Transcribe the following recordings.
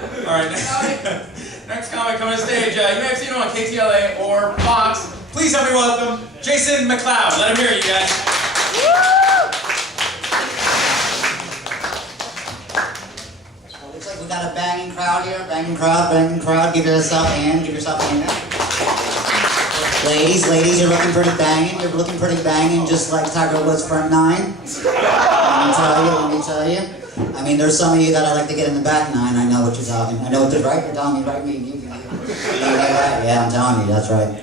All right, next comic coming to stage. You may have seen him on KTLA or Fox. Please help me welcome Jason MacLeod. Let him hear you guys. Well, looks like we got a banging crowd here. Banging crowd, banging crowd. Give yourself a hand. Give yourself a hand now. Ladies, you're looking pretty banging. You're looking pretty banging, just like Tiger Woods' front nine. Let me tell you. I mean, there's some of you that I like to get in the back nine. I know what you're talking. I know what you're right. You're telling me, right? Yeah, I'm telling you. That's right.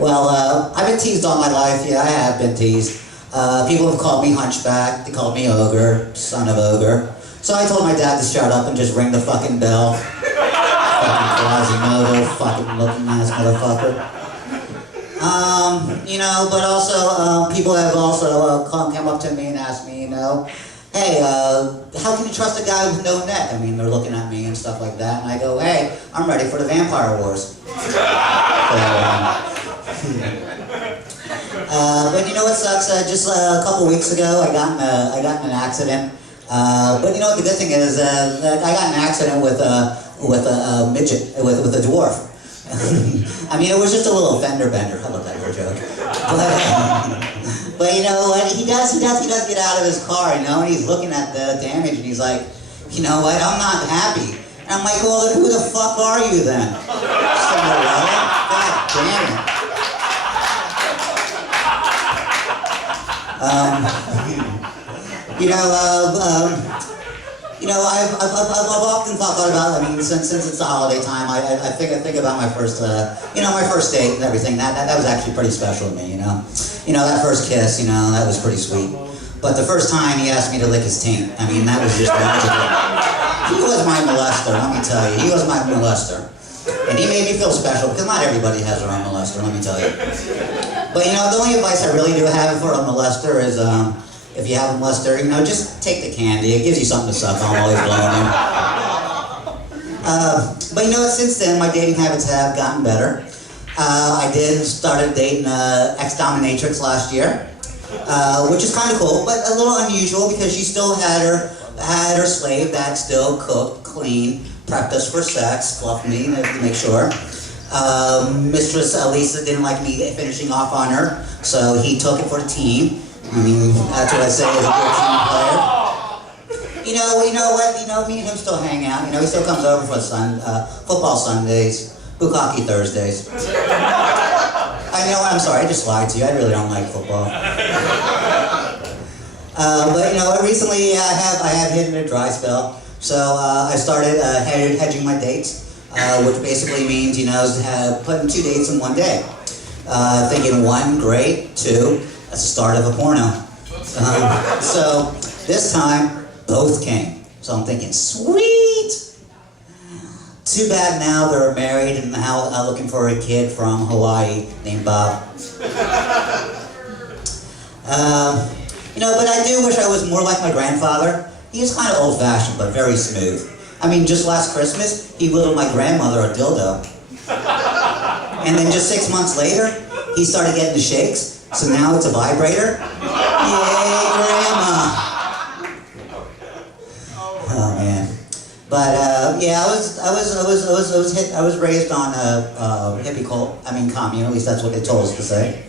Well, I've been teased all my life. Yeah, I have been teased. People have called me hunchback. They called me ogre, son of ogre. So I told my dad to shut up and just ring the fucking bell. Fucking Quasimodo, fucking looking ass motherfucker. You know, but also, people have also come up to me and asked me, you know, hey, how can you trust a guy with no neck? I mean, they're looking at me and stuff like that, and I go, hey, I'm ready for the Vampire Wars. But you know what sucks? Just a couple weeks ago, I got in an accident. But you know what the good thing is? That I got in an accident with a midget, with a dwarf. I mean, it was just a little fender bender. I love that little joke. But you know what? He does get out of his car, you know, and he's looking at the damage, and he's like, you know what? I'm not happy. And I'm like, well, then who the fuck are you then? Cinderella? God damn it. I've often thought about. I mean, since it's the holiday time, I think about my first, my first date and everything. That was actually pretty special to me. You know, that first kiss. You know, that was pretty sweet. But the first time he asked me to lick his taint, I mean, that was just magical. He was my molester. Let me tell you, he was my molester, and he made me feel special because not everybody has their own molester. Let me tell you. But you know, the only advice I really do have for a molester is. If you have a molester, you know, just take the candy. It gives you something to suck on while he's blowing you. But you know what, since then, my dating habits have gotten better. I started dating ex-dominatrix last year, which is kind of cool, but a little unusual because she still had her slave that still cooked, cleaned, prepped us for sex, fluffed me to make sure. Mistress Lisa didn't like me finishing off on her, so he took it for the team. I mean, that's what I say as a good team player. You know what? You know, me and him still hang out. You know, he still comes over for football Sundays, bukkake Thursdays. I know. I'm sorry. I just lied to you. I really don't like football. But you know, recently I have hit a dry spell, so I started hedging my dates, which basically means putting 2 dates in one day. Thinking 1, great. 2. That's the start of a porno. So this time, both came. So I'm thinking, sweet! Too bad now they're married and now looking for a kid from Hawaii named Bob. But I do wish I was more like my grandfather. He was kind of old-fashioned, but very smooth. I mean, just last Christmas, he whittled my grandmother a dildo. And then just 6 months later, he started getting the shakes. So now it's a vibrator? Yay, Grandma! Oh man, but yeah, I was raised on a hippie cult. I mean, commune. At least that's what they told us to say.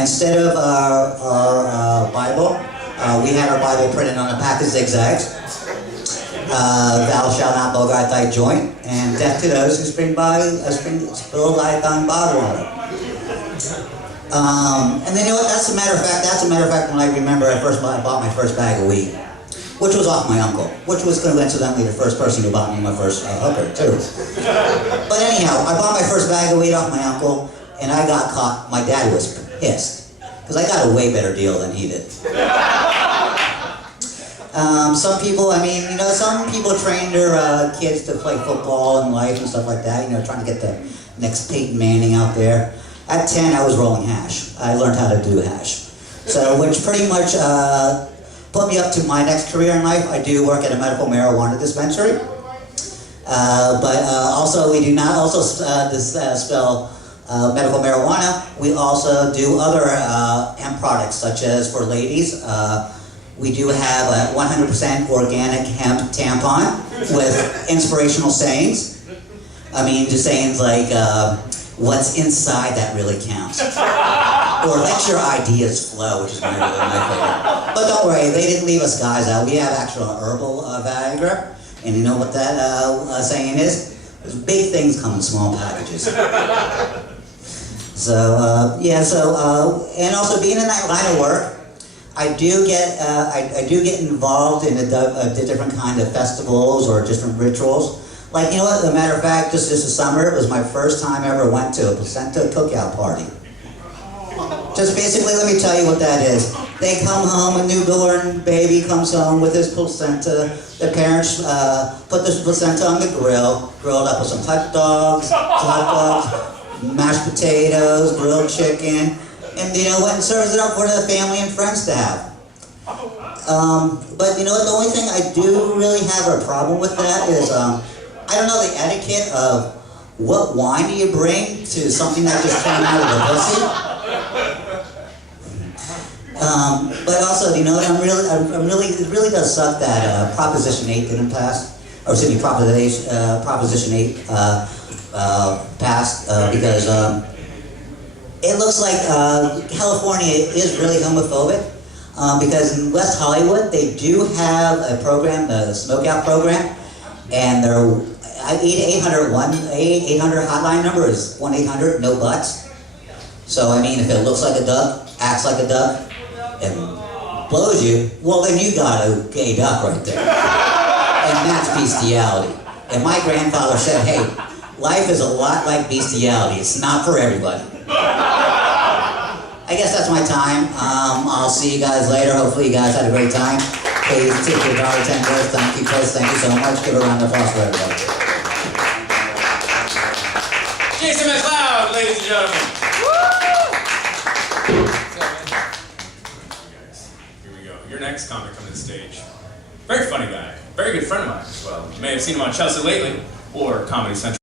Instead of our Bible, we had our Bible printed on a pack of zigzags. Thou shalt not bogart thy joint, and death to those who spill thy tongue bottled water. And then you know what? That's a matter of fact. When I remember I bought my first bag of weed, which was off my uncle, which was coincidentally the first person who bought me my first hooker too. But anyhow, I bought my first bag of weed off my uncle, and I got caught. My dad was pissed because I got a way better deal than he did. Some people train their kids to play football in life and stuff like that. You know, trying to get the next Peyton Manning out there. At 10, I was rolling hash. I learned how to do hash. So, which pretty much put me up to my next career in life. I do work at a medical marijuana dispensary. But also, we do not also spell medical marijuana. We also do other hemp products, such as for ladies, We do have a 100% organic hemp tampon with inspirational sayings. I mean, just sayings like, what's inside that really counts. Or let your ideas flow, which is my favorite. But don't worry, they didn't leave us guys out. We have actual herbal Viagra. And you know what that saying is? There's big things come in small packages. So, and also being in that line of work, I do get involved in the different kind of festivals or different rituals. Like, you know what, as a matter of fact, just this summer, it was my first time I ever went to a placenta cookout party. Just basically, let me tell you what that is. They come home, a newborn baby comes home with his placenta. The parents put this placenta on the grill, grilled up with some hot dogs, mashed potatoes, grilled chicken, and you know what, and serves it up for the family and friends to have. But you know what, the only thing I do really have a problem with that is, I don't know the etiquette of what wine do you bring to something that just came out of the pussy. But also, you know, it really does suck that Proposition 8 didn't pass, or excuse me, Proposition 8 passed because it looks like California is really homophobic because in West Hollywood they do have a program, the Smokeout program, and their 800 hotline number is 1-800-NO-BUTTS. So I mean, if it looks like a duck, acts like a duck, and blows you, well then you got a gay duck right there. And that's bestiality. And my grandfather said, hey, life is a lot like bestiality. It's not for everybody. I guess that's my time. I'll see you guys later. Hopefully you guys had a great time. Please tip your bartenders. Thank you, Chris. Thank you so much. Give a round of applause for everybody. Jason MacLeod, ladies and gentlemen. Here we go. Your next comic coming to the stage. Very funny guy. Very good friend of mine as well. You may have seen him on Chelsea lately or Comedy Central.